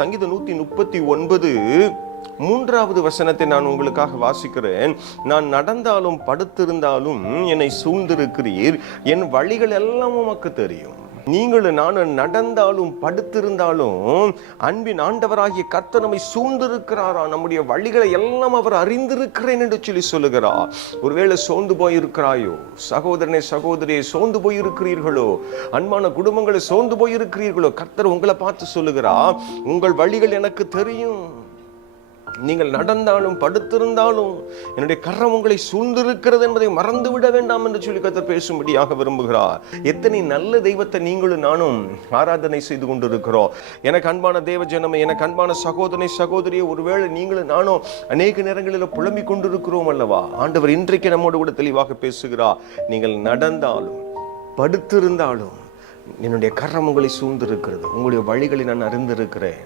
சங்கீதம் 139 3வது வசனத்தை நான் உங்களுக்காக வாசிக்கிறேன். நான் நடந்தாலும் படுத்திருந்தாலும் என்னை சூழ்ந்திருக்கிறீர், என் வழிகள் எல்லாம் உமக்கு தெரியும். நீங்களும் நானும் நடந்தாலும் படுத்திருந்தாலும் அன்பின் ஆண்டவராகிய கர்த்தர் நம்மை சூழ்ந்திருக்கிறாரா, நம்முடைய வழிகளை எல்லாம் அவர் அறிந்திருக்கிறேன் என்று சொல்லுகிறார். ஒருவேளை சோர்ந்து போயிருக்கிறாயோ, சகோதரனே சகோதரியை சோர்ந்து போயிருக்கிறீர்களோ, அன்பான குடும்பங்களை சோர்ந்து போயிருக்கிறீர்களோ, கர்த்தர் உங்களை பார்த்து சொல்லுகிறார், உங்கள் வழிகள் எனக்கு தெரியும். நீங்கள் நடந்தாலும் படுத்திருந்தாலும் என்னுடைய கரம் உங்களை சூழ்ந்திருக்கிறது என்பதை மறந்துவிட வேண்டாம் என்று சொல்லி கர்த்தர் பேசும்படியாக விரும்புகிறார். எத்தனை நல்ல தெய்வத்தை நீங்களும் நானும் ஆராதனை செய்து கொண்டிருக்கிறோம். எனக்கு அன்பான தேவ ஜனமே, எனக்கு அன்பான சகோதரனை சகோதரியை, ஒருவேளை நீங்களும் நானும் அநேக நேரங்களில் புலம்பிக் கொண்டிருக்கிறோம் அல்லவா? ஆண்டவர் இன்றைக்கு நம்மோடு கூட தெளிவாக பேசுகிறார். நீங்கள் நடந்தாலும் படுத்திருந்தாலும் என்னுடைய கரம் உங்களை சூழ்ந்திருக்கிறது, உங்களுடைய வழிகளை நான் அறிந்திருக்கிறேன்.